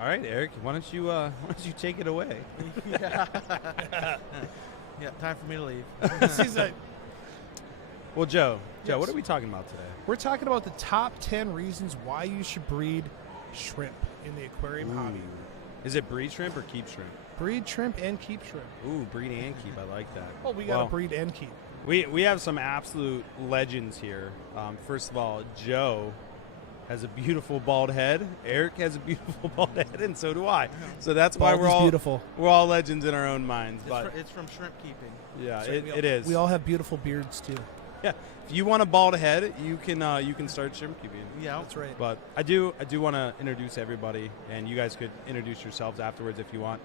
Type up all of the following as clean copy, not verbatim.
All right, Erik, why don't you take it away? Yeah. Yeah, time for me to leave. Well, Joe, Yes. what are we talking about today? We're talking about the top 10 reasons why you should breed shrimp in the aquarium hobby. Is it breed shrimp or keep shrimp? Breed shrimp and keep shrimp. Ooh, breed and keep. I like that. Well, we got to breed and keep. We have some absolute legends here. First of all, Joe has a beautiful bald head. Erik has a beautiful bald head, and so do I. So that's why we're all legends in our own minds. It's from shrimp keeping. Yeah, it is. We all have beautiful beards too. Yeah, if you want a bald head, you can start shrimp keeping. Yeah, that's right. But I do want to introduce everybody, and you guys could introduce yourselves afterwards if you want.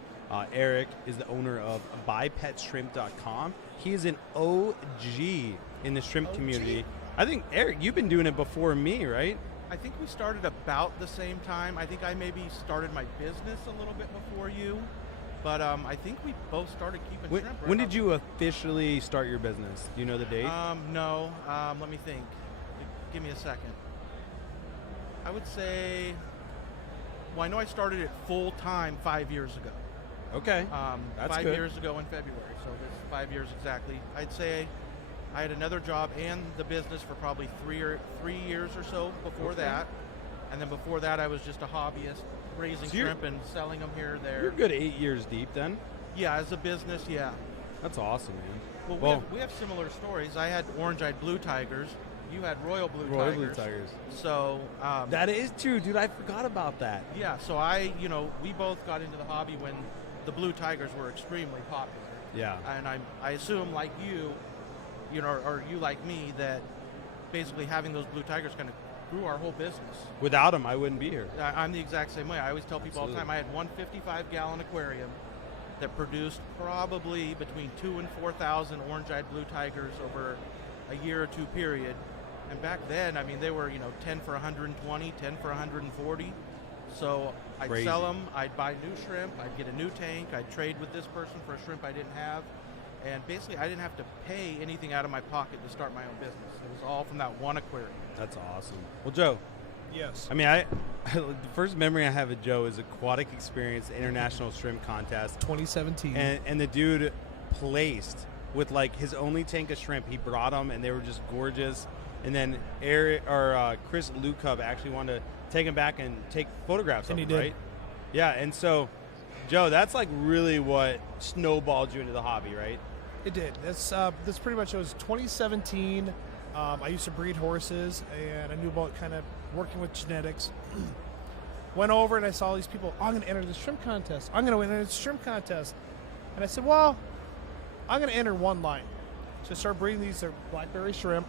Erik is the owner of buypetshrimp.com. He is an OG in the shrimp community. I think, Erik, you've been doing it before me, right? I think we started about the same time. I think I maybe started my business a little bit before you. But I think we both started keeping shrimp. Right? When did you officially start your business? Do you know the date? No. Let me think. Give me a second. I would say, well, I know I started it full time 5 years ago. Okay. That's 5 good. years ago in February. So this is 5 years exactly. I'd say I had another job and the business for probably 3 years or so before that. And then before that, I was just a hobbyist, raising shrimp and selling them here and there. You're a good 8 years deep then. Yeah, as a business, yeah. That's awesome, man. Well, we have similar stories. I had orange-eyed blue tigers. You had royal blue tigers. So that is true, dude. I forgot about that. Yeah. So we both got into the hobby when the blue tigers were extremely popular. Yeah. And I assume, like you, or you like me, that basically having those blue tigers kind of grew our whole business. Without them, I wouldn't be here. I'm the exact same way. I always tell people all the time, I had one 55-gallon aquarium that produced probably between 2,000 and 4,000 orange-eyed blue tigers over a year or two period. And back then, I mean, they were 10 for 120, 10 for 140. So I'd sell them, I'd buy new shrimp, I'd get a new tank, I'd trade with this person for a shrimp I didn't have. And basically, I didn't have to pay anything out of my pocket to start my own business. It was all from that one aquarium. That's awesome. Well, Joe. Yes. I mean, the first memory I have of Joe is Aquatic Experience International Shrimp Contest. 2017. And the dude placed with, like, his only tank of shrimp. He brought them, and they were just gorgeous. And then Chris Lukub actually wanted to take him back and take photographs of him, right? Yeah, and so, Joe, that's, like, really what snowballed you into the hobby, right? It did. That's pretty much, it was 2017. I used to breed horses, and I knew about kind of working with genetics. Went over and I saw these people, I'm going to enter the shrimp contest. I'm going to enter the shrimp contest. And I said, well, I'm going to enter one line. So I started breeding these blackberry shrimp,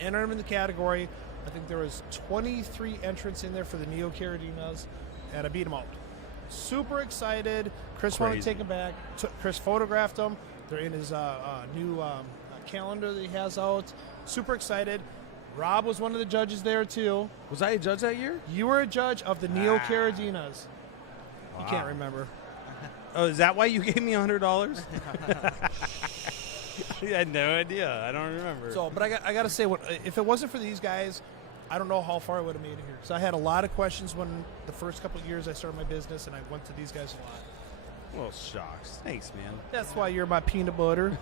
enter them in the category. I think there was 23 entrants in there for the Neocardinas, and I beat them out. Super excited. Chris wanted to take them back. Chris photographed them. They're in his new calendar that he has out. Super excited. Rob was one of the judges there too. Was I a judge that year? You were a judge of the Neocardinas. Wow. You can't remember. Oh, is that why you gave me $100? I had no idea. I don't remember. So, but I got to say, if it wasn't for these guys, I don't know how far I would have made it here. So I had a lot of questions when the first couple of years I started my business, and I went to these guys a lot. Well, shucks. Thanks, man. That's why you're my peanut butter.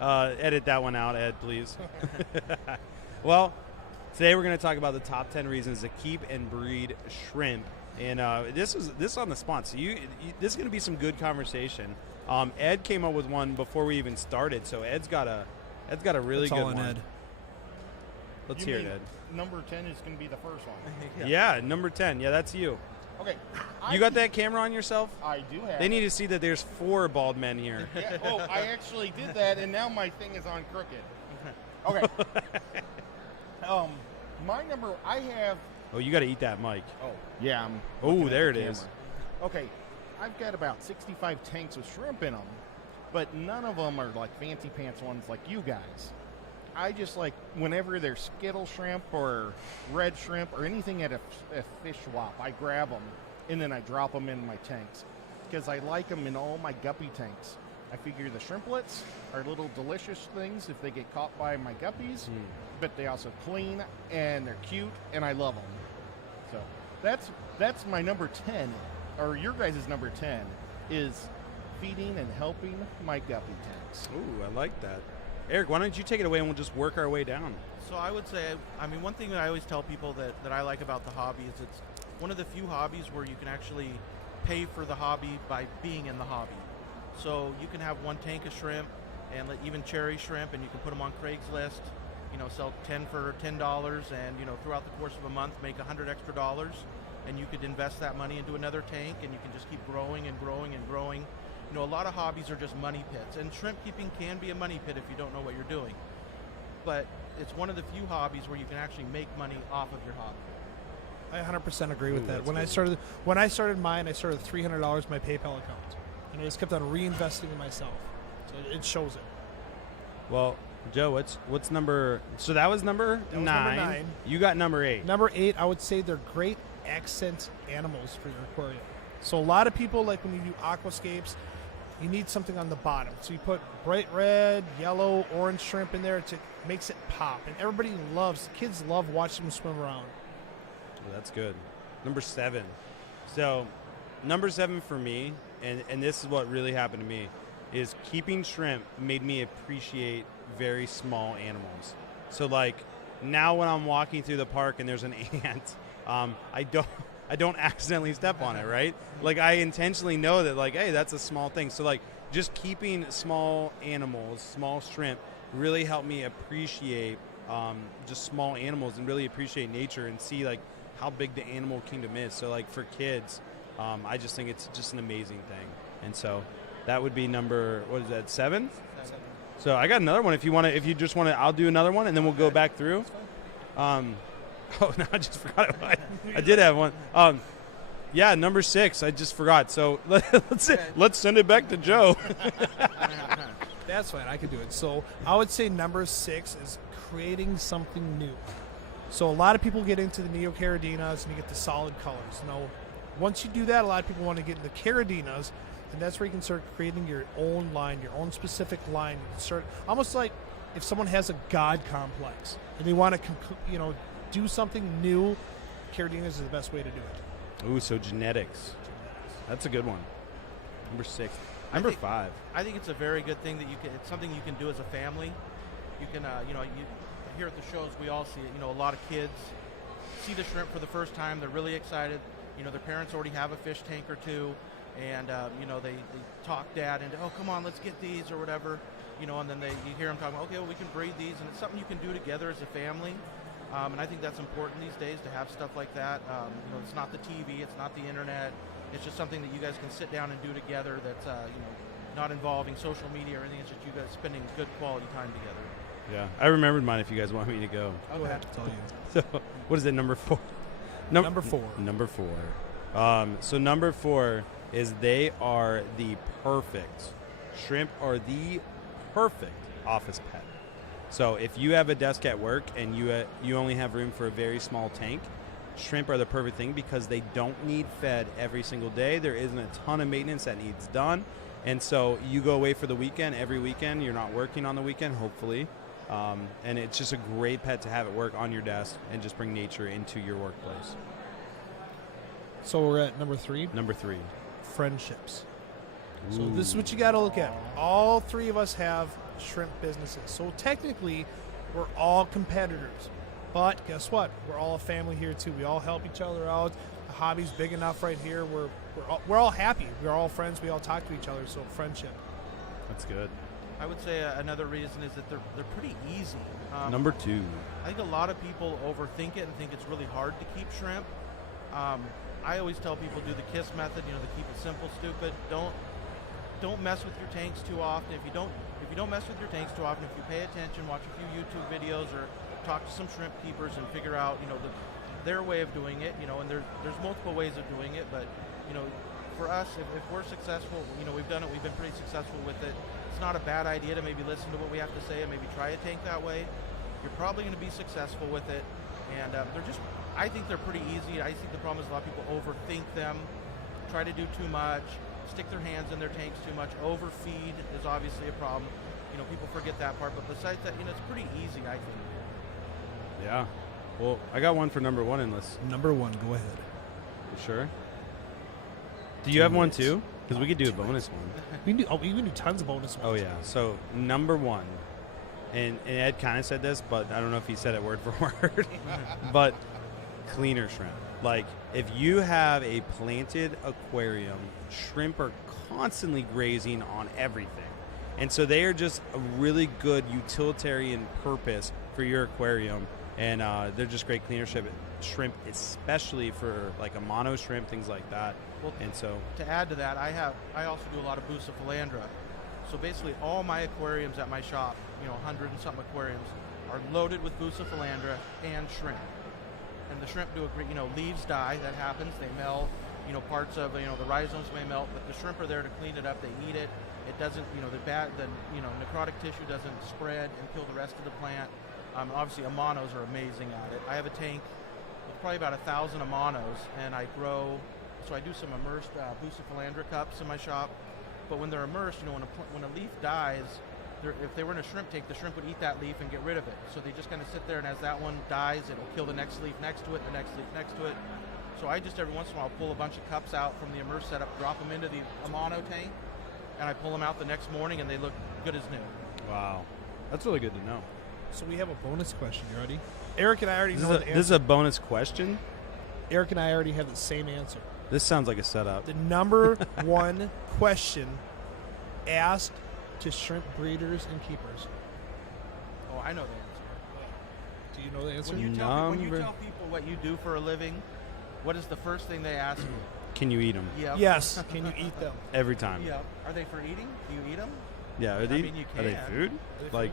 Edit that one out, Ed, please. Well, today we're going to talk about the top 10 reasons to keep and breed shrimp. And this is on the spot. So this is going to be some good conversation. Ed came up with one before we even started. So Ed's got a really good one. Ed. Let's hear it, Ed. Number 10 is going to be the first one. Yeah, number 10. Yeah, that's you. Okay. You got that camera on yourself? I do have They need to see that there's 4 bald men here. Yeah, I actually did that, and now my thing is on crooked. Okay. I have... Oh, you got to eat that mic. Oh, yeah. Oh, there it is. Okay. I've got about 65 tanks with shrimp in them, but none of them are like fancy pants ones like you guys. I just like, whenever there's skittle shrimp or red shrimp or anything at a fish swap, I grab them and then I drop them in my tanks because I like them in all my guppy tanks. I figure the shrimplets are little delicious things if they get caught by my guppies, but they also clean and they're cute and I love them. So That's my number 10, or your guys' number 10, is feeding and helping my guppy tanks. Ooh, I like that. Erik, why don't you take it away and we'll just work our way down. So I would say, I mean, one thing that I always tell people that I like about the hobby is it's one of the few hobbies where you can actually pay for the hobby by being in the hobby. So you can have one tank of shrimp and even cherry shrimp, and you can put them on Craigslist, sell 10 for $10, and, throughout the course of a month, make $100 extra, and you could invest that money into another tank, and you can just keep growing and growing and growing. A lot of hobbies are just money pits, and shrimp keeping can be a money pit if you don't know what you're doing. But it's one of the few hobbies where you can actually make money off of your hobby. I 100% agree with that. When I started mine, I started with $300 in my PayPal account, and I just kept on reinvesting in myself. So it shows it. Well, Joe, what's number? So that was number 9. Number 9. You got number 8. Number 8, I would say they're great accent animals for your aquarium. So a lot of people, like when you do aquascapes, you need something on the bottom. So you put bright red, yellow, orange shrimp in there. It makes it pop. And everybody kids love watching them swim around. Well, that's good. Number 7. So number 7 for me, and this is what really happened to me, is keeping shrimp made me appreciate very small animals. So like now when I'm walking through the park and there's an ant, I don't accidentally step on it, right? Like I intentionally know that like, hey, that's a small thing. So like just keeping small animals, small shrimp really helped me appreciate just small animals and really appreciate nature and see like how big the animal kingdom is. So like for kids, I just think it's just an amazing thing. And so that would be number, what is that, 7? 7. So I got another one if you just want to, I'll do another one and then we'll go back through. Oh, no, I just forgot. I did have one. Yeah, number 6. I just forgot. So let's send it back to Joe. That's fine. I could do it. So I would say number 6 is creating something new. So a lot of people get into the neocaradinas and you get the solid colors. Once you do that, a lot of people want to get into caradinas, and that's where you can start creating your own line, your own specific line. You can start almost like if someone has a God complex and they want to, do something new, caradinas is the best way to do it. Ooh, so genetics. That's a good one. Number 6. Number 5. I think it's a very good thing that it's something you can do as a family. You can, here at the shows we all see it. A lot of kids see the shrimp for the first time. They're really excited. Their parents already have a fish tank or two, and they talk dad into, oh, come on, let's get these or whatever. And then you hear them talking, okay, well, we can breed these, and it's something you can do together as a family. And I think that's important these days to have stuff like that. It's not the TV, it's not the internet. It's just something that you guys can sit down and do together that's, not involving social media or anything. It's just you guys spending good quality time together. Yeah, I remembered mine if you guys want me to go. I'll go ahead to tell you. So what is it, number 4? Number 4. Number 4. So number 4 is they are the perfect. Shrimp are the perfect office pet. So if you have a desk at work and you only have room for a very small tank, shrimp are the perfect thing because they don't need fed every single day. There isn't a ton of maintenance that needs done. And so you go away for the weekend, every weekend. You're not working on the weekend, hopefully. And it's just a great pet to have at work on your desk and just bring nature into your workplace. So we're at number 3. Number 3. Friendships. Ooh. So this is what you got to look at. All 3 of us have shrimp businesses. So technically, we're all competitors. But guess what? We're all a family here too. We all help each other out. The hobby's big enough right here. We're all happy. We're all friends. We all talk to each other. So friendship. That's good. I would say another reason is that they're pretty easy. Number 2. I think a lot of people overthink it and think it's really hard to keep shrimp. I always tell people do the KISS method. The keep it simple, stupid. Don't mess with your tanks too often. If you don't mess with your tanks too often, if you pay attention, watch a few YouTube videos or talk to some shrimp keepers and figure out their way of doing it. And there's multiple ways of doing it, but for us, if we're successful, we've done it. We've been pretty successful with it. It's not a bad idea to maybe listen to what we have to say and maybe try a tank that way. You're probably going to be successful with it, and I think they're pretty easy. I think the problem is a lot of people overthink them, try to do too much, stick their hands in their tanks too much, overfeed is obviously a problem. People forget that part, but besides that, it's pretty easy, I think. Yeah. Well, I got one for number 1 unless. Number 1, go ahead. You sure? Do you have one too? Because we could do a bonus one. We can do tons of bonus ones. Oh yeah. So number one, and Ed kind of said this, but I don't know if he said it word for word. But cleaner shrimp. Like if you have a planted aquarium, shrimp are constantly grazing on everything, and so they are just a really good utilitarian purpose for your aquarium, and they're just great cleaner shrimp, especially for like a mono shrimp, things like that. Well, and so to add to that, I also do a lot of bucephalandra. So basically, all my aquariums at my shop, 100 and something aquariums, are loaded with bucephalandra and shrimp. And the shrimp do a great, leaves die. That happens. They melt. Parts of the rhizomes may melt, but the shrimp are there to clean it up. They eat it. It doesn't, necrotic tissue doesn't spread and kill the rest of the plant. Obviously, amanos are amazing at it. I have a tank with probably about 1,000 amanos, and I grow. So I do some immersed bucephalandra cups in my shop. But when they're immersed, when a leaf dies, if they were in a shrimp tank, the shrimp would eat that leaf and get rid of it. So they just kind of sit there, and as that one dies, it'll kill the next leaf next to it, the next leaf next to it. So I just every once in a while pull a bunch of cups out from the immersed setup, drop them into the amano tank, and I pull them out the next morning, and they look good as new. wow, that's really good to know. So we have a bonus question. You ready? Eric and I already know the answer. This is a bonus question. Eric and I already have the same answer. This sounds like a setup. The number one question asked to shrimp breeders and keepers. Oh, I know the answer. Do you know the answer? When you tell people what you do for a living, what is the first thing they ask you? Can you eat them? Yep. Yes. Can you eat them? Every time. Yep. Are they for eating? Do you eat them? Yeah. Are they, I mean, you are they can. food? Are they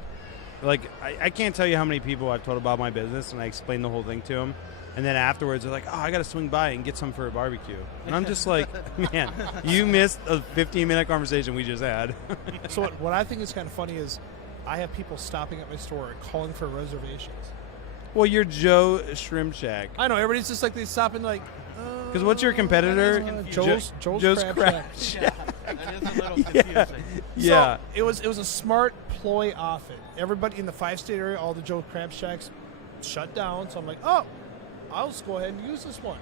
Like I can't tell you how many people I've told about my business, and I explain the whole thing to them. And then afterwards, they're like, oh, I got to swing by and get some for a barbecue. And I'm just like, man, you missed a 15-minute conversation we just had. So what I think is kind of funny is I have people stopping at my store and calling for reservations. Well, you're Joe Shrimp Shack. I know. Everybody's just like, they stop and like... Because what's your competitor? Joe's Crab Shack. That is a little confusing. Yeah. So it was a smart ploy off it. Everybody in the 5-state area, all the Joe Crab Shacks shut down. So I'm like, oh, I'll just go ahead and use this one.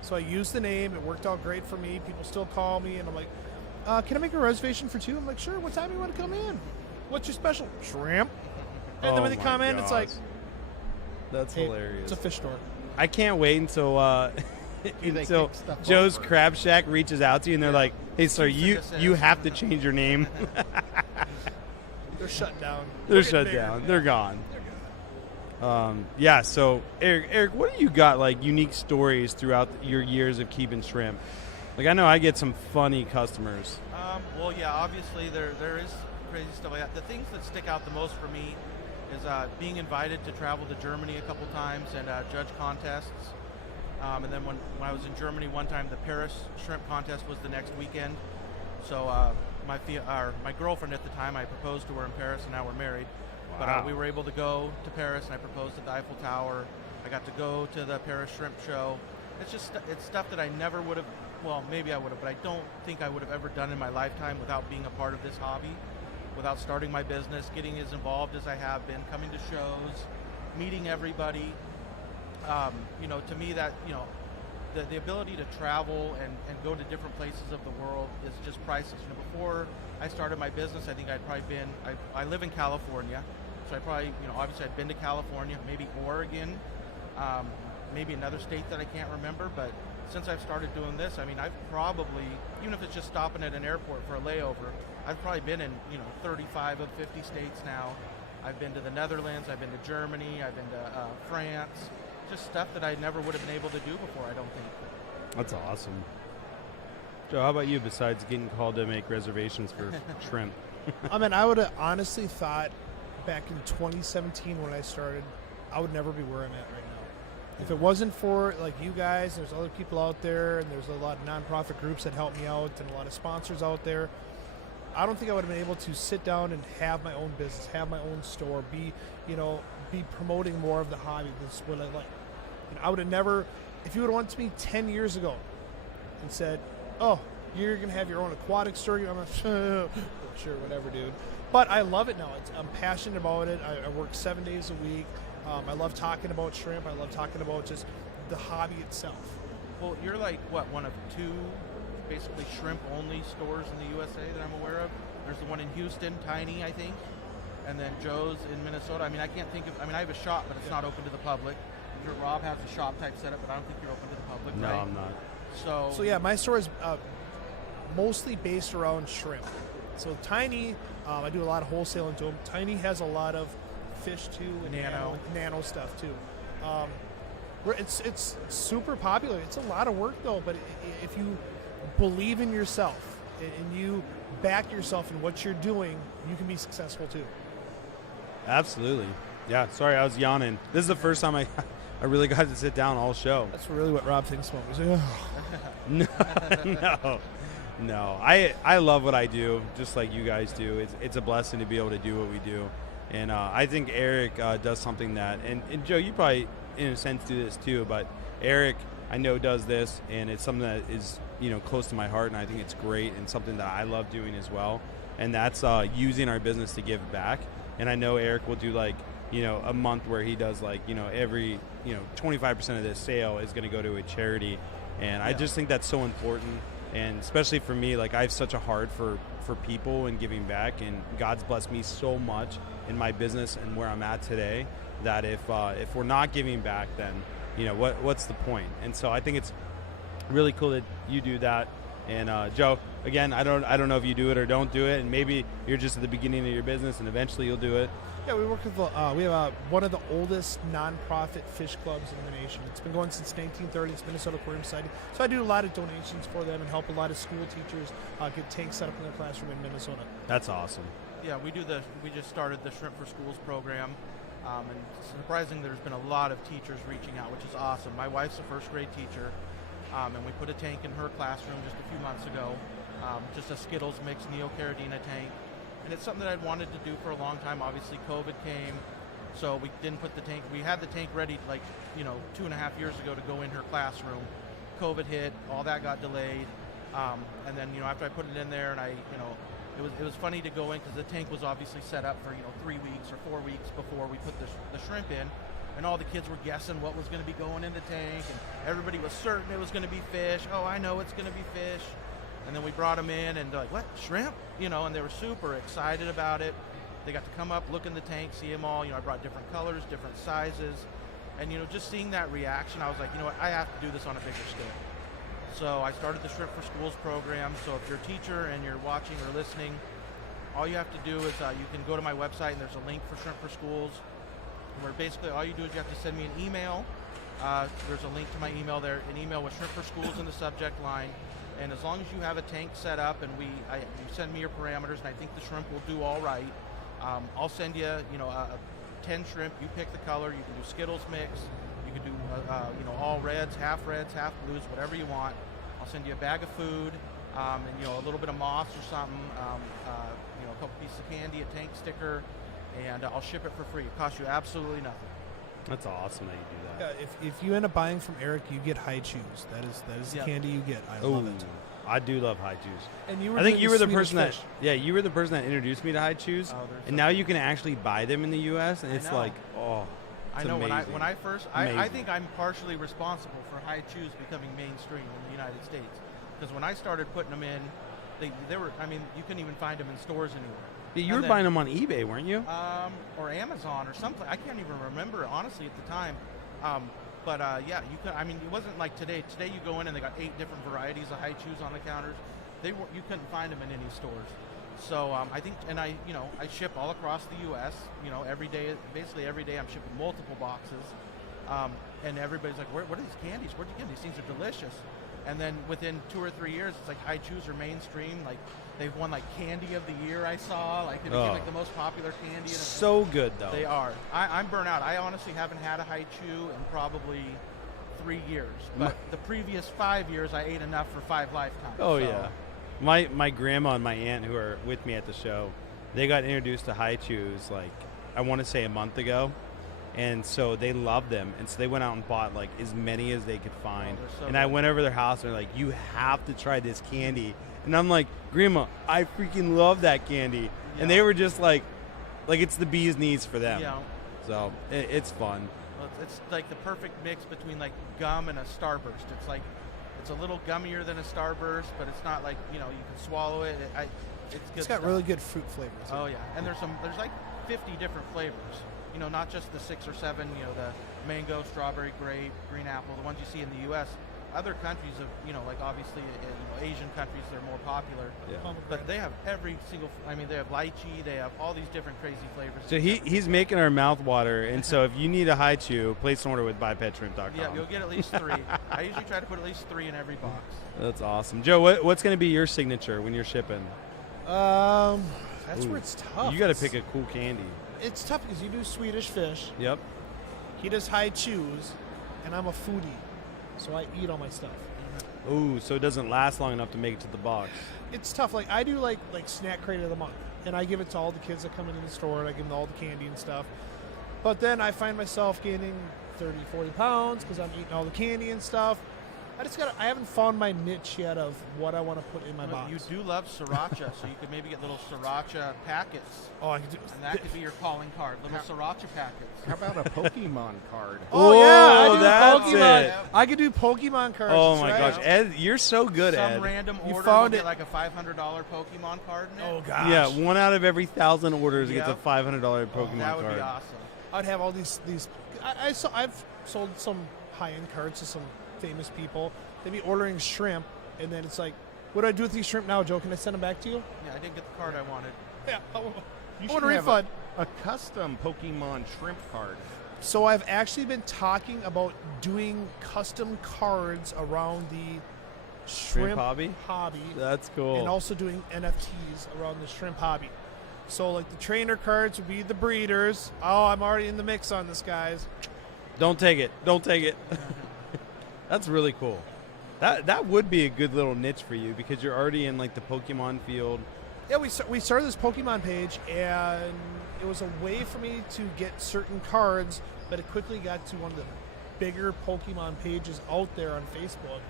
So I used the name. It worked out great for me. People still call me, and I'm like, can I make a reservation for 2? I'm like, sure. What time do you want to come in? What's your special? Shrimp. And then when they come in, it's like... That's hey, hilarious. It's a fish store. I can't wait until until kick stuff Joe's over? Crab Shack reaches out to you and they're like, hey, sir, you have to change your name. They're shut down. They're shut down. They're gone. Yeah, so Eric, what do you got, like, unique stories throughout your years of keeping shrimp? Like, I know I get some funny customers. Well, yeah, obviously there is crazy stuff like that. The things that stick out the most for me is being invited to travel to Germany a couple times and judge contests. And then when I was in Germany one time, the Paris Shrimp Contest was the next weekend. So my girlfriend at the time, I proposed to her in Paris, and now we're married. Wow. But we were able to go to Paris, and I proposed at the Eiffel Tower. I got to go to the Paris Shrimp Show. It's stuff that I never would have, well, maybe I would have, but I don't think I would have ever done in my lifetime without being a part of this hobby, without starting my business, getting as involved as I have been, coming to shows, meeting everybody. To me that, the ability to travel and go to different places of the world is just priceless. Before I started my business, I think I'd probably been, I live in California, so I probably, obviously I'd been to California, maybe Oregon, maybe another state that I can't remember, but since I've started doing this, I mean, I've probably, even if it's just stopping at an airport for a layover, I've probably been in, 35 of 50 states now. I've been to the Netherlands, I've been to Germany, I've been to France, just stuff that I never would have been able to do before, I don't think. That's awesome. Joe, how about you, besides getting called to make reservations for shrimp? I mean, I would have honestly thought back in 2017 when I started, I would never be where I'm at right now. If it wasn't for, like, you guys, there's other people out there, and there's a lot of nonprofit groups that help me out, and a lot of sponsors out there, I don't think I would have been able to sit down and have my own business, have my own store, be promoting more of the hobby. This is what I like. I would have never, if you would have went to me 10 years ago and said, oh, you're going to have your own aquatic store, I'm like, sure, whatever, dude. But I love it now. I'm passionate about it. I work 7 days a week. I love talking about shrimp. I love talking about just the hobby itself. you're like what, one of two basically shrimp-only stores in the USA that I'm aware of. There's the one in Houston, Tiny, I think, and then Joe's in Minnesota. I mean, I can't think of. I mean, I have a shop, but it's not open to the public. Rob has a shop type setup, but I don't think you're open to the public. No, right? I'm not. So yeah, my store is mostly based around shrimp. So Tiny, I do a lot of wholesale into them. Tiny has a lot of fish too, and nano stuff too. It's super popular. It's a lot of work though, but if you believe in yourself and you back yourself in what you're doing, you can be successful too. Absolutely. Yeah, sorry, I was yawning. This is the first time I really got to sit down all show. That's really what Rob thinks about. He's like, No. No. I love what I do, just like you guys do. It's a blessing to be able to do what we do. And I think Erik does something that, and Joe, you probably, in a sense, do this too, but Erik, I know, does this, and it's something that is, close to my heart, and I think it's great and something that I love doing as well. And that's using our business to give back. And I know Erik will do a month where he does every 25% of this sale is going to go to a charity, and I just think that's so important. And especially for me, I have such a heart for people and giving back, and God's blessed me so much in my business and where I'm at today that if we're not giving back, then what's the point? And so I think it's really cool that you do that. And Joe, again, I don't know if you do it or don't do it, and maybe you're just at the beginning of your business and eventually you'll do it. Yeah, we work with we have one of the oldest nonprofit fish clubs in the nation. It's been going since 1930. It's Minnesota Aquarium Society. So I do a lot of donations for them and help a lot of school teachers get tanks set up in their classroom in Minnesota. That's awesome. Yeah, we just started the Shrimp for Schools program, and surprisingly, there's been a lot of teachers reaching out, which is awesome. My wife's a first grade teacher, and we put a tank in her classroom just a few months ago, just a Skittles mixed Neocaridina tank. And it's something that I'd wanted to do for a long time. Obviously, COVID came, so we didn't put the tank. We had the tank ready 2.5 years ago to go in her classroom. COVID hit, all that got delayed, and then after I put it in there, and it was funny to go in because the tank was obviously set up for 3 weeks or 4 weeks before we put the shrimp in, and all the kids were guessing what was going to be going in the tank, and everybody was certain it was going to be fish. Oh, I know it's going to be fish. And then we brought them in, and they're like, what, shrimp? And they were super excited about it. They got to come up, look in the tank, see them all. I brought different colors, different sizes. And, just seeing that reaction, I was like, what, I have to do this on a bigger scale. So I started the Shrimp for Schools program. So if you're a teacher and you're watching or listening, all you have to do is you can go to my website, and there's a link for Shrimp for Schools, where basically all you do is you have to send me an email. There's a link to my email there, an email with Shrimp for Schools in the subject line. And as long as you have a tank set up and you send me your parameters, and I think the shrimp will do all right, I'll send you, 10 shrimp. You pick the color. You can do Skittles mix. You can do, all reds, half blues, whatever you want. I'll send you a bag of food, and a little bit of moss or something, a couple pieces of candy, a tank sticker, and I'll ship it for free. It costs you absolutely nothing. That's awesome that you do that. Yeah, if you end up buying from Erik, you get high chews. That is the candy you get. I love it. I do love high chews. And I think you were the person you were the person that introduced me to high chews, and now you can actually buy them in the U.S. and it's it's I know amazing. when I first I think I'm partially responsible for high chews becoming mainstream in the United States, because when I started putting them in, they were, you couldn't even find them in stores anywhere. Yeah, you were buying them on eBay, weren't you? Or Amazon or something. I can't even remember, honestly, at the time. You could. It wasn't like today. Today you go in and they got 8 different varieties of high chews on the counters. You couldn't find them in any stores. So I think, and I ship all across the U.S. Every day, basically every day I'm shipping multiple boxes. And everybody's like, what are these candies? Where'd you get them? These things are delicious. And then within 2 or 3 years, it's like high chews are mainstream. Like they've won candy of the year. I saw they became the most popular candy. So good though. They are. I'm burnt out. I honestly haven't had a high chew in probably 3 years. But the previous 5 years, I ate enough for 5 lifetimes. Oh yeah. My grandma and my aunt, who are with me at the show, they got introduced to high chews I want to say a month ago. And so they loved them, and so they went out and bought as many as they could find. So and good. I went over to their house, and they're like, "You have to try this candy." And I'm like, "Grandma, I freaking love that candy." Yeah. And they were just like it's the bee's knees for them. Yeah. So it's fun. Well, it's like the perfect mix between gum and a Starburst. It's It's a little gummier than a Starburst, but it's not like, you can swallow it. It's good It's got stuff. really good fruit flavors. Oh yeah, and there's like 50 different flavors. Not just the 6 or 7. The mango, strawberry, grape, green apple, the ones you see in the U.S. Other countries have, like obviously, Asian countries, they're more popular. Yeah. But they have every single. They have lychee. They have all these different crazy flavors. So he's making our mouth water, and so if you need a high chew, place an order with bipedshrimp.com. Yeah, you'll get at least 3. I usually try to put at least 3 in every box. That's awesome. Joe, what's going to be your signature when you're shipping? That's where it's tough. You got to pick a cool candy. It's tough because you do Swedish fish. Yep. He does high chews, and I'm a foodie, so I eat all my stuff. Ooh, so it doesn't last long enough to make it to the box. It's tough. Like I do like snack crate of the month, and I give it to all the kids that come into the store, and I give them all the candy and stuff. But then I find myself gaining 30, 40 pounds because I'm eating all the candy and stuff. I haven't found my niche yet of what I want to put in my box. You do love sriracha, so you could maybe get little sriracha packets. Oh, I could do. And that could be your calling card, little sriracha packets. How about a Pokemon card? Oh yeah, I do that's Pokemon. it. I could do Pokemon cards. Oh that's my right. gosh, Ed, you're so good, Some Ed. random You order found will it. get like a $500 Pokemon card in it. Oh gosh. Yeah, 1 out of every 1,000 orders gets a Yep. $500 Pokemon that would card. be awesome. I'd have all these. I've sold some high-end cards to some famous people. They'd be ordering shrimp, and then it's like, what do I do with these shrimp now, Joe? Can I send them back to you? Yeah, I didn't get the card I wanted. Yeah. I You want should a have refund. a custom Pokemon shrimp card. So I've actually been talking about doing custom cards around the shrimp hobby? That's cool. and also doing NFTs around the shrimp hobby. So like the trainer cards would be the breeders. Oh, I'm already in the mix on this, guys. Don't take it. Don't take it. That's really cool. That would be a good little niche for you because you're already in like the Pokemon field. Yeah, we started this Pokemon page, and it was a way for me to get certain cards, but it quickly got to one of the bigger Pokemon pages out there on Facebook.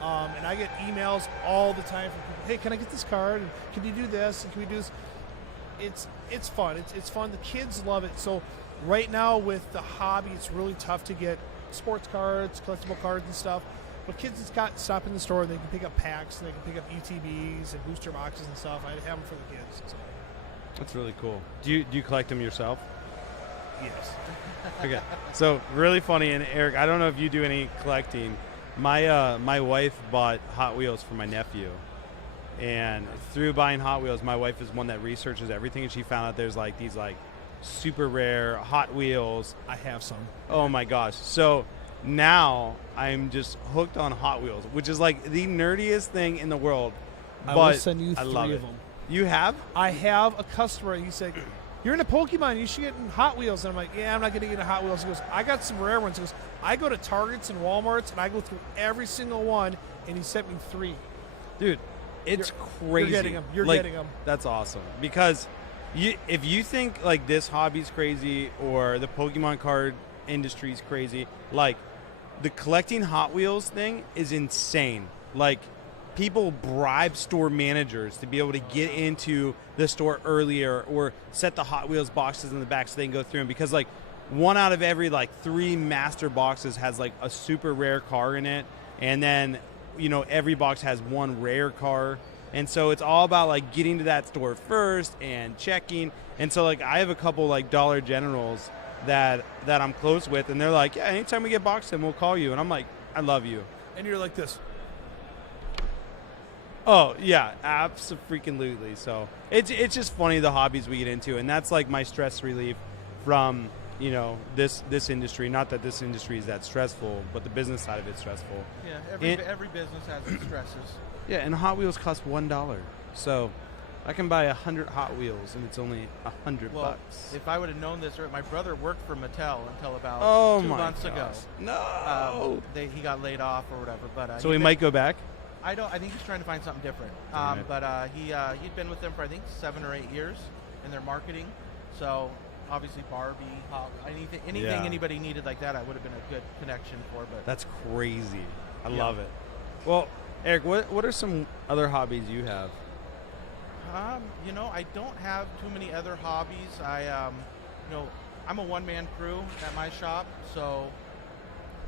And I get emails all the time from people, hey, can I get this card? And can you do this? And can we do this? It's fun. It's fun. The kids love it. So right now with the hobby, it's really tough to get sports cards, collectible cards and stuff. But kids just stop in the store and they can pick up packs and they can pick up ETBs and booster boxes and stuff. I have them for the kids. So. That's really cool. Do you collect them yourself? Yes. Okay. So really funny, and Eric, I don't know if you do any collecting. My wife bought Hot Wheels for my nephew, and through buying Hot Wheels, my wife is one that researches everything, and she found out there's like these like super rare Hot Wheels. I have some. Oh my gosh. So now I'm just hooked on Hot Wheels, which is like the nerdiest thing in the world. I But will send you I 3 love of it. them. You have? I have a customer. He said, you're into Pokemon. You should get in Hot Wheels. And I'm like, yeah, I'm not going to get into Hot Wheels. He goes, I got some rare ones. He goes, I go to Targets and Walmarts, and I go through every single one, and he sent me 3. Dude, it's You're crazy. getting 'em. You're Like, getting 'em. That's awesome. Because if you think like this hobby's crazy or the Pokemon card industry's crazy, like the collecting Hot Wheels thing is insane. Like people bribe store managers to be able to get into the store earlier or set the Hot Wheels boxes in the back so they can go through them, because like 1 out of every like 3 master boxes has like a super rare car in it, and then every box has 1 rare car, and so it's all about like getting to that store first and checking. And so like I have a couple like Dollar Generals that I'm close with, and they're like, yeah, anytime we get boxed in, we'll call you. And I'm like, I love you. And you're like this. Oh yeah, absolutely. So it's just funny the hobbies we get into, and that's like my stress relief from this industry. Not that this industry is that stressful, but the business side of it's stressful. Yeah, every business has its stresses. Yeah, and Hot Wheels cost $1, so I can buy 100 Hot Wheels, and it's only $100. Well, if I would have known this, my brother worked for Mattel until about 2 months ago. No. He got laid off or whatever. But So he might go back. I think he's trying to find something different. Damn it. But he'd been with them for I think 7 or 8 years in their marketing. So obviously Barbie, anything Yeah. anybody needed like that, I would have been a good connection for. But That's crazy. I Yeah. love it. Well, Eric, what are some other hobbies you have? I don't have too many other hobbies. I'm a one-man crew at my shop, so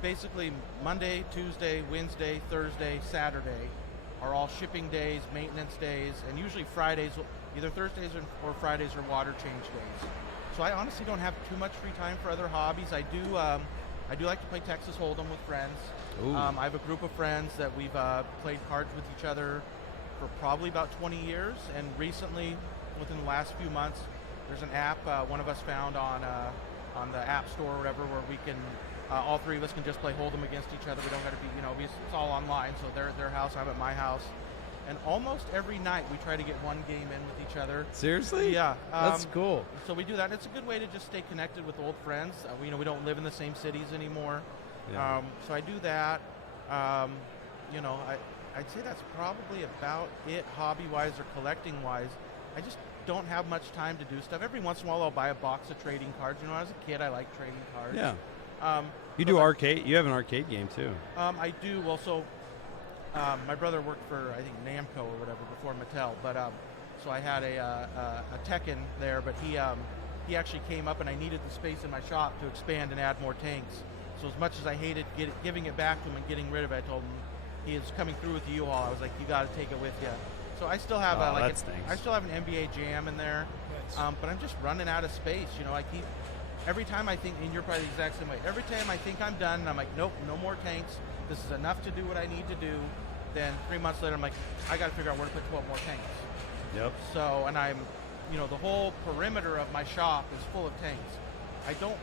basically Monday, Tuesday, Wednesday, Thursday, Saturday are all shipping days, maintenance days, and usually Fridays, either Thursdays or Fridays are water change days. So I honestly don't have too much free time for other hobbies. I do like to play Texas Hold'em with friends. I have a group of friends that we've played cards with each other for probably about 20 years, and recently, within the last few months, there's an app one of us found on the App Store or whatever, where we can all three of us can just play Hold'em against each other. We don't got to be, it's all online. So they're at their house, I'm at my house, and almost every night we try to get one game in with each other. Seriously? Yeah, that's cool. So we do that. It's a good way to just stay connected with old friends. We don't live in the same cities anymore. Yeah. So I do that. I'd say that's probably about it, hobby-wise or collecting-wise. I just don't have much time to do stuff. Every once in a while, I'll buy a box of trading cards. When I was a kid, I liked trading cards. Yeah. You do arcade. You have an arcade game too. I do. Well, so my brother worked for, I think, Namco or whatever before Mattel. But so I had a Tekken there, but he actually came up, and I needed the space in my shop to expand and add more tanks. So as much as I hated giving it back to him and getting rid of it, I told him he is coming through with the U-Haul. I was like, you got to take it with you. So I still have I still have an NBA Jam in there, Nice. but I'm just running out of space. I keep every time I think, and you're probably the exact same way. Every time I think I'm done, I'm like, nope, no more tanks. This is enough to do what I need to do. Then 3 months later, I'm like, I got to figure out where to put 12 more tanks. Yep. So, and I'm, the whole perimeter of my shop is full of tanks.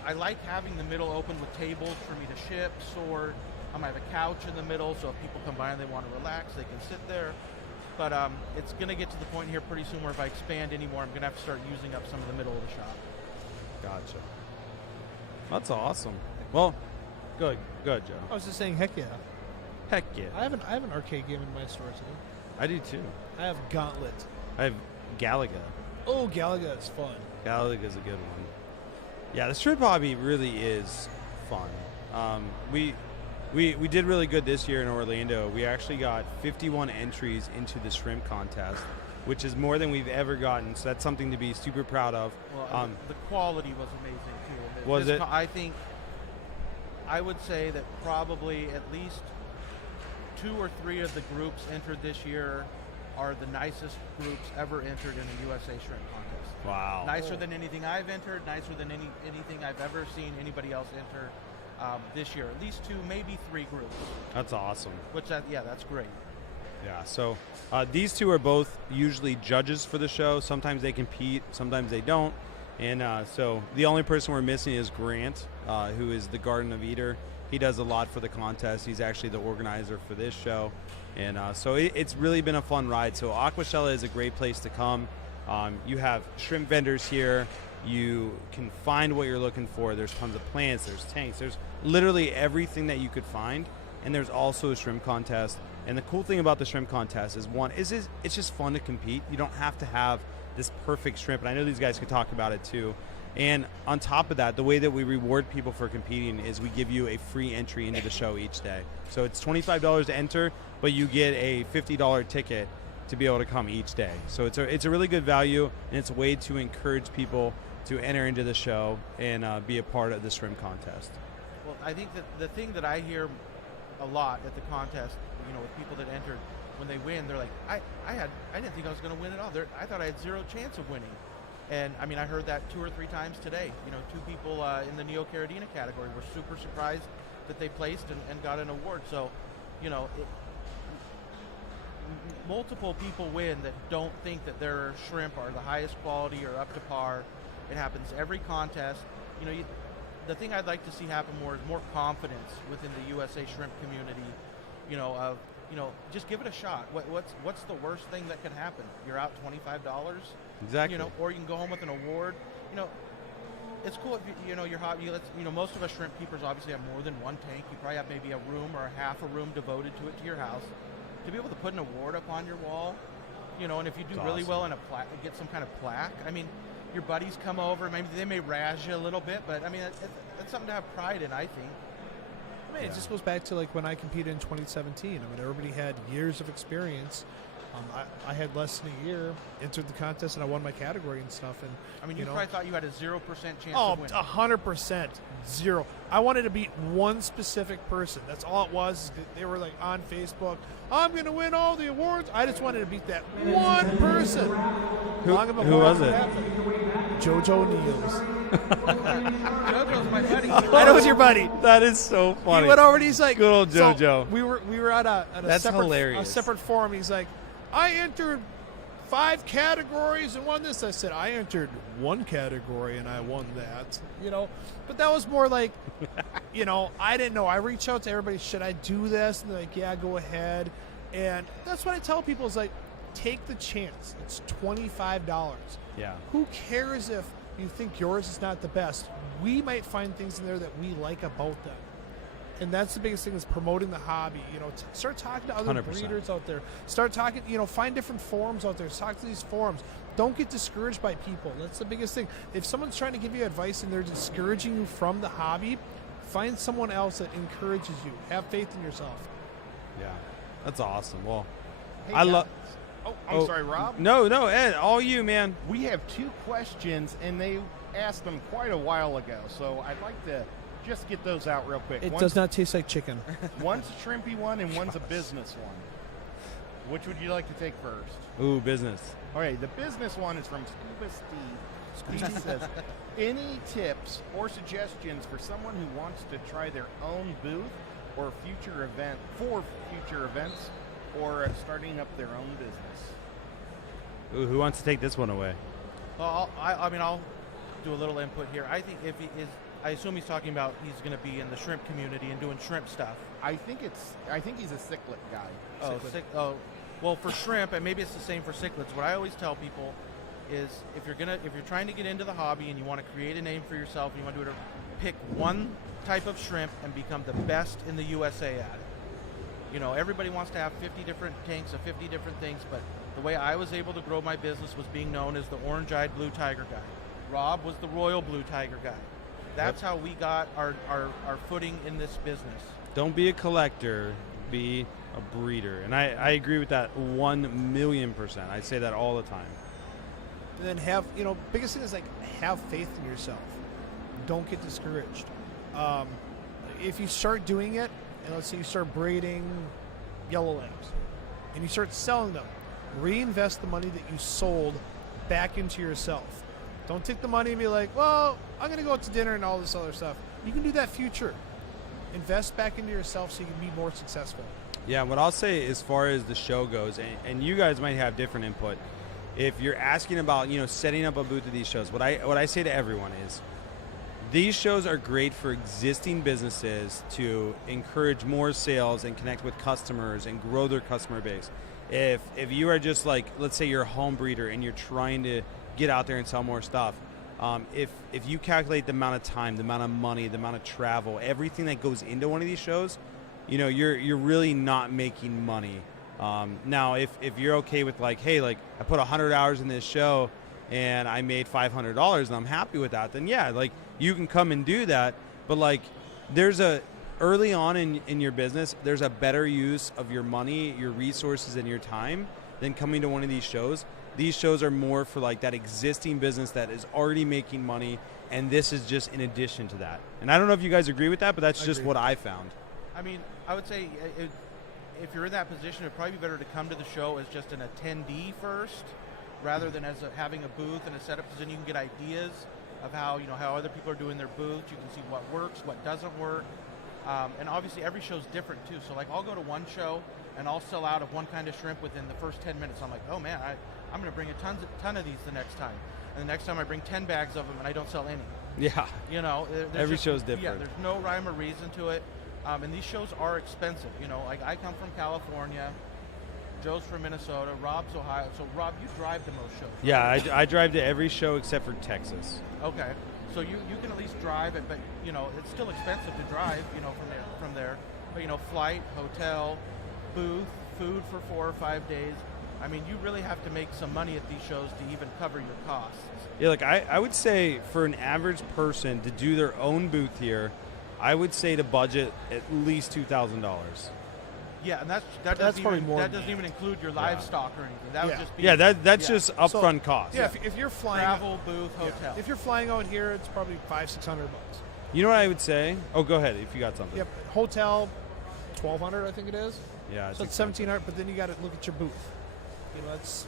I like having the middle open with tables for me to ship, sort. I have a couch in the middle, so if people come by and they want to relax, they can sit there. But it's going to get to the point here pretty soon where if I expand anymore, I'm going to have to start using up some of the middle of the shop. Gotcha. That's awesome. Well, good, Joe. I was just saying, heck yeah. Heck yeah. I have an arcade game in my store too. I do too. I have Gauntlet. I have Galaga. Oh, Galaga is fun. Galaga's a good one. Yeah, the shrimp hobby really is fun. We did really good this year in Orlando. We actually got 51 entries into the shrimp contest, which is more than we've ever gotten. So that's something to be super proud of. Well, the quality was amazing too. Was it? I would say that probably at least 2 or 3 of the groups entered this year are the nicest groups ever entered in a USA shrimp contest. Wow. Nicer than anything I've entered, nicer than anything I've ever seen anybody else enter this year. At least 2, maybe 3 groups. That's awesome. That's great. Yeah, so these 2 are both usually judges for the show. Sometimes they compete, sometimes they don't. And so the only person we're missing is Grant, who is the Garden of Eater. He does a lot for the contest. He's actually the organizer for this show. And so it's really been a fun ride. So Aquashella is a great place to come. You have shrimp vendors here. You can find what you're looking for. There's tons of plants, there's tanks, there's literally everything that you could find. And there's also a shrimp contest. And the cool thing about the shrimp contest is, one, it's just fun to compete. You don't have to have this perfect shrimp. And I know these guys can talk about it too. And on top of that, the way that we reward people for competing is we give you a free entry into the show each day. So it's $25 to enter, but you get a $50 ticket to be able to come each day. So it's a really good value, and it's a way to encourage people to enter into the show and be a part of the shrimp contest. Well, I think that the thing that I hear a lot at the contest, with people that entered, when they win, they're like, I didn't think I was going to win at all. I thought I had 0 chance of winning. And I heard that 2 or 3 times today. 2 people in the Neo Caridina category were super surprised that they placed and got an award. So, multiple people win that don't think that their shrimp are the highest quality or up to par. It happens every contest. The thing I'd like to see happen more is more confidence within the USA shrimp community. Just give it a shot. What's the worst thing that can happen? You're out $25. Exactly. Or you can go home with an award. It's cool if your hobby. Most of us shrimp keepers obviously have more than one tank. You probably have maybe a room or a half a room devoted to it to your house. To be able to put an award up on your wall, and if you do really well in get some kind of plaque. Your buddies come over. Maybe they may razz you a little bit, but it's something to have pride in, I think. It just goes back to like when I competed in 2017. Everybody had years of experience, I had less than a year, entered the contest, and I won my category and stuff. And I mean, you know, probably thought you had a 0% chance oh, of winning. 100%, zero. I wanted to beat one specific person. That's all it was. They were like on Facebook, I'm going to win all the awards. I just wanted to beat that one person. Who was it? JoJo Niels. JoJo's my buddy. I know it's your buddy. That is so funny. He went over and he's like, good old JoJo. So we were at a That's separate, hilarious. a separate forum. He's like, I entered 5 categories and won this. I said, I entered 1 category and I won that. You know, but that was more like, you know, I didn't know. I reached out to everybody, should I do this? And they're like, yeah, go ahead. And that's what I tell people is like, take the chance. It's $25. Yeah. Who cares if you think yours is not the best? We might find things in there that we like about them. And that's the biggest thing, is promoting the hobby. You know, start talking to other 100%. breeders out there. Start talking, you know, find different forums out there. Talk to these forums. Don't get discouraged by people. That's the biggest thing. If someone's trying to give you advice and they're discouraging you from the hobby, find someone else that encourages you. Have faith in yourself. Yeah. That's awesome. Well, Hey, I love. Oh, I'm sorry, Rob. No, Ed, all you, man. We have 2 questions, and they asked them quite a while ago, so I'd like to just get those out real quick. It does not taste like chicken. One's a shrimpy one, and one's a business one. Which would you like to take first? Ooh, business. All right, the business one is from Scuba Steve. Steve says, any tips or suggestions for someone who wants to try their own booth or future events or starting up their own business? Ooh, who wants to take this one away? Well, I'll do a little input here. I think I assume he's talking about he's going to be in the shrimp community and doing shrimp stuff. I think he's a cichlid guy. Oh, well, for shrimp, and maybe it's the same for cichlids. What I always tell people is, if you're trying to get into the hobby and you want to create a name for yourself, and you want to do it, pick one type of shrimp and become the best in the USA at it. You know, everybody wants to have 50 different tanks of 50 different things, but the way I was able to grow my business was being known as the orange-eyed blue tiger guy. Rob was the royal blue tiger guy. That's how we got our footing in this business. Don't be a collector, be a breeder. And I agree with that 1,000,000%. I say that all the time. And then have, you know, biggest thing is like, have faith in yourself. Don't get discouraged. If you start doing it, and let's say you start braiding yellow lambs, and you start selling them, reinvest the money that you sold back into yourself. Don't take the money and be like, well, I'm going to go out to dinner and all this other stuff. You can do that future. Invest back into yourself so you can be more successful. Yeah, what I'll say as far as the show goes, and you guys might have different input, if you're asking about, you know, setting up a booth at these shows, what I say to everyone is, these shows are great for existing businesses to encourage more sales and connect with customers and grow their customer base. If you are just like, let's say you're a home breeder and you're trying to get out there and sell more stuff, if you calculate the amount of time, the amount of money, the amount of travel, everything that goes into one of these shows, you know, you're really not making money. Now, if you're okay with like, hey, like I put 100 hours in this show and I made $500 and I'm happy with that, then yeah, like you can come and do that. But like, early on in your business, there's a better use of your money, your resources, and your time than coming to one of these shows. These shows are more for like that existing business that is already making money, and this is just in addition to that. And I don't know if you guys agree with that, but that's just what I found. I mean, I would say if you're in that position, it'd probably be better to come to the show as just an attendee first, rather than as having a booth and a setup, because then you can get ideas of how other people are doing their booths. You can see what works, what doesn't work. And obviously every show's different too. So like I'll go to one show and I'll sell out of one kind of shrimp within the first 10 minutes. I'm like, oh man, I'm going to bring a ton of these the next time. And the next time I bring 10 bags of them and I don't sell any. Yeah. You know, every show's different. Yeah, there's no rhyme or reason to it. And these shows are expensive. You know, like I come from California. Joe's from Minnesota. Rob's Ohio. So Rob, you drive the most shows. Yeah, I drive to every show except for Texas. Okay. So you can at least drive it, but you know it's still expensive to drive. You know from there. But you know, flight, hotel, booth, food for 4 or 5 days. I mean, you really have to make some money at these shows to even cover your costs. Yeah, like I would say for an average person to do their own booth here, I would say to budget at least $2,000. Yeah, and that probably more that than doesn't even include your livestock or anything. That would just be that's just upfront cost. Yeah, if you're flying travel, booth, hotel. if you're flying out here, it's probably $500-600. You know what I would say? Oh, go ahead if you got something. Yep, hotel, $1,200, I think it is. Yeah, So it's $1,700, but then you got to look at your booth. You know, that's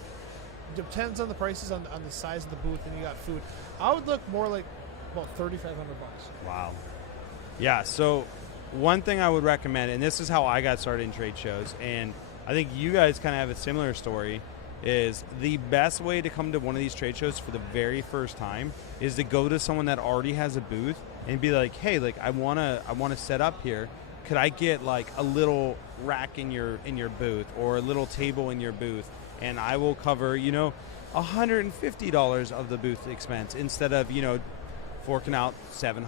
depends on the prices on the size of the booth, and you got food. I would look more like about $3,500. Wow. Yeah, so one thing I would recommend, and this is how I got started in trade shows, and I think you guys kind of have a similar story, is the best way to come to one of these trade shows for the very first time is to go to someone that already has a booth and be like, hey, like I wanna set up here. Could I get like a little rack in your booth or a little table in your booth, and I will cover, you know, $150 of the booth expense instead of, you know, forking out $700,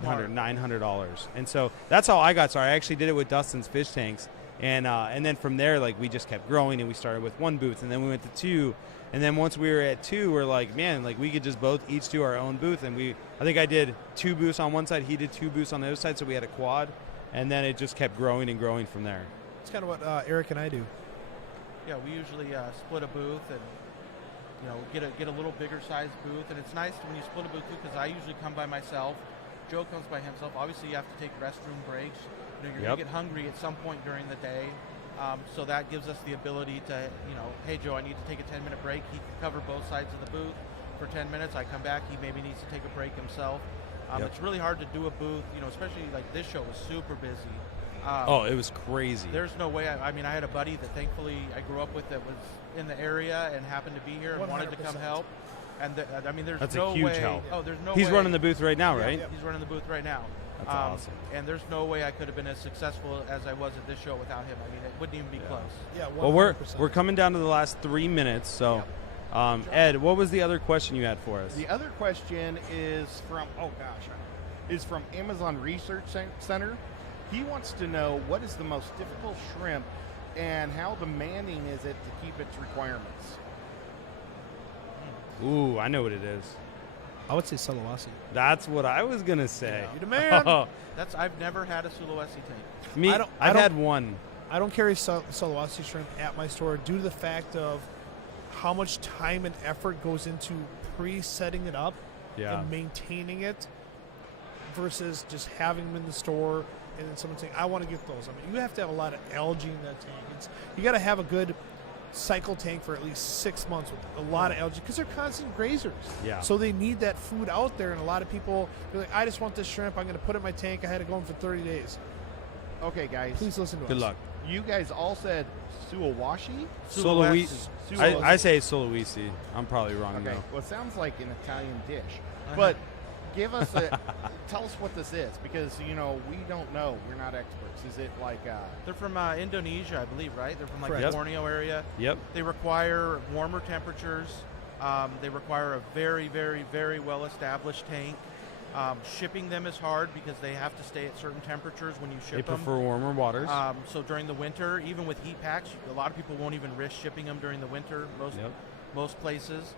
$800, $900. And so that's how I got started. I actually did it with Dustin's fish tanks. And then from there, like, we just kept growing, and we started with one booth, and then we went to two. And then once we were at two, we're like, man, like, we could just both each do our own booth. And I think I did 2 booths on one side, he did 2 booths on the other side, so we had a quad. And then it just kept growing and growing from there. It's kind of what Erik and I do. Yeah, we usually split a booth and, you know, get a little bigger sized booth. And it's nice when you split a booth too, because I usually come by myself. Joe comes by himself. Obviously, you have to take restroom breaks. You know, you're going to get hungry at some point during the day. So that gives us the ability to, you know, hey, Joe, I need to take a 10-minute break. He can cover both sides of the booth for 10 minutes. I come back. He maybe needs to take a break himself. It's really hard to do a booth, you know, especially like this show was super busy. It was crazy. There's no way. I mean, I had a buddy that thankfully I grew up with that was in the area and happened to be here and 100%. wanted to come help. And I mean, there's That's no a huge way. help. Oh, there's no He's way. running the booth right now, right? Yeah, he's running the booth right now. That's awesome. And there's no way I could have been as successful as I was at this show without him. I mean, it wouldn't even be close. Yeah, 100%. Well, we're coming down to the last 3 minutes, so Ed, what was the other question you had for us? The other question is from from Amazon Research Center. He wants to know what is the most difficult shrimp and how demanding is it to keep its requirements? Ooh, I know what it is. I would say Sulawesi. That's what I was gonna say. You demand. I've never had a Sulawesi tank. Me, I've had one. I don't carry Sulawesi shrimp at my store due to the fact of how much time and effort goes into pre-setting it up and maintaining it versus just having them in the store and then someone saying, I want to get those. I mean, you have to have a lot of algae in that tank. You got to have a good cycle tank for at least 6 months with a lot of algae because they're constant grazers. Yeah. So they need that food out there, and a lot of people, they're like, I just want this shrimp. I'm going to put it in my tank. I had it going for 30 days. Okay, guys. Please listen to us. Good luck. You guys all said Sulawesi? Sulawesi. I say Sulawesi. I'm probably wrong Okay. though. Well, it sounds like an Italian dish. But give us tell us what this is, because, you know, we don't know. We're not experts. Is it like They're from Indonesia, I believe, right? They're from like Correct. the Borneo area. Yep. They require warmer temperatures. They require a very, very, very well-established tank. Shipping them is hard because they have to stay at certain temperatures when you ship They them. prefer warmer waters. So during the winter, even with heat packs, a lot of people won't even risk shipping them during the winter. Most places.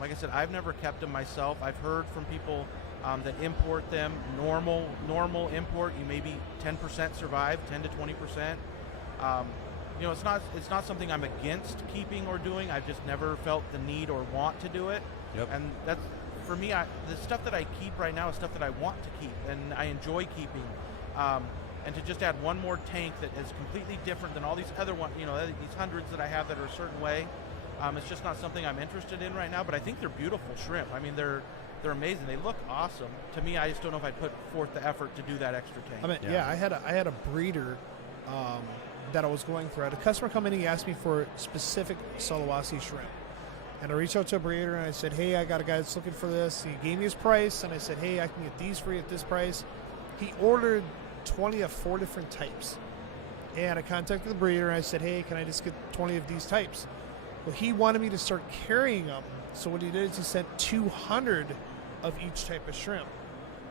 Like I said, I've never kept them myself. I've heard from people that import them. Normal import, you maybe 10% survive, 10 to 20%. You know, it's not something I'm against keeping or doing. I've just never felt the need or want to do it. Yep. And that's, for me, the stuff that I keep right now is stuff that I want to keep and I enjoy keeping. And to just add one more tank that is completely different than all these other ones, you know, these hundreds that I have that are a certain way, it's just not something I'm interested in right now. But I think they're beautiful shrimp. I mean, they're amazing. They look awesome. To me, I just don't know if I'd put forth the effort to do that extra tank. I mean, I had a breeder that I was going through. I had a customer come in. He asked me for specific Sulawesi shrimp, and I reached out to a breeder and I said, "Hey, I got a guy that's looking for this." He gave me his price, and I said, "Hey, I can get these for you at this price." He ordered 20 of 4 different types, and I contacted the breeder and I said, "Hey, can I just get 20 of these types?" Well, he wanted me to start carrying them. So what he did is he sent 200 of each type of shrimp.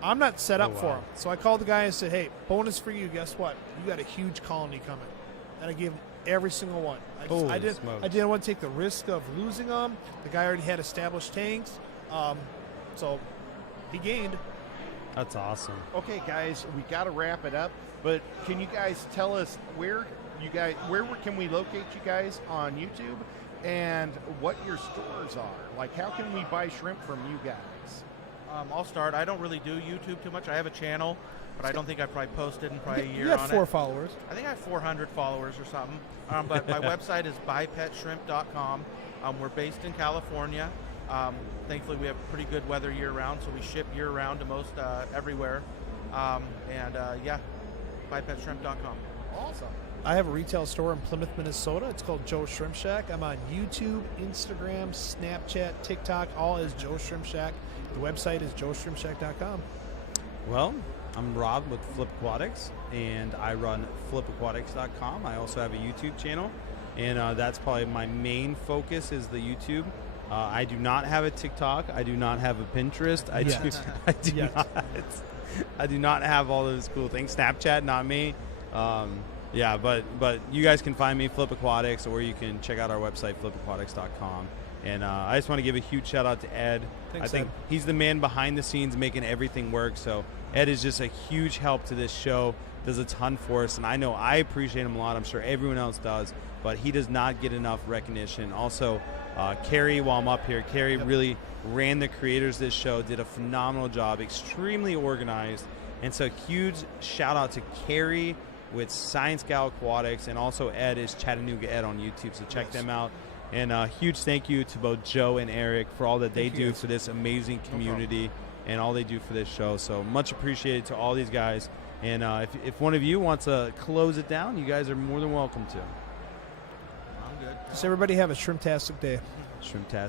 I'm not set up for him. So I called the guy and said, "Hey, bonus for you. Guess what? You got a huge colony coming." And I gave him every single one. I didn't want to take the risk of losing them. The guy already had established tanks. So he gained. That's awesome. Okay, guys, we got to wrap it up. But can you guys tell us where you guys, where can we locate you guys on YouTube, and what your stores are? Like, how can we buy shrimp from you guys? I'll start. I don't really do YouTube too much. I have a channel, but I don't think I probably posted in probably a year You have on 4 it. followers. I think I have 400 followers or something. But my website is buypetshrimp.com. We're based in California. Thankfully, we have pretty good weather year-round, so we ship year-round to most everywhere. Yeah, buypetshrimp.com. Awesome. I have a retail store in Plymouth, Minnesota. It's called Joe's Shrimp Shack. I'm on YouTube, Instagram, Snapchat, TikTok, all as Joe Shrimp Shack. The website is joeshrimpshack.com. Well, I'm Rob with Flip Aquatics, and I run flipaquatics.com. I also have a YouTube channel, and that's probably my main focus is the YouTube. I do not have a TikTok. I do not have a Pinterest. I do not have all those cool things. Snapchat, not me. Yeah, but you guys can find me, Flip Aquatics, or you can check out our website, flipaquatics.com. And I just want to give a huge shout out to Ed. Thanks, I think Ed. he's the man behind the scenes making everything work. So Ed is just a huge help to this show, does a ton for us. And I know I appreciate him a lot. I'm sure everyone else does. But he does not get enough recognition. Also, Carrie, while I'm up here, Carrie really ran the creators of this show, did a phenomenal job, extremely organized. And so huge shout out to Carrie with Science Gal Aquatics, and also Ed is Chattanooga Ed on YouTube, so check them out. And a huge thank you to both Joe and Erik for all that they do for this amazing community and all they do for this show. So much appreciated to all these guys. And if one of you wants to close it down, you guys are more than welcome to. I'm good. Just everybody have a shrimptastic day. Shrimptastic.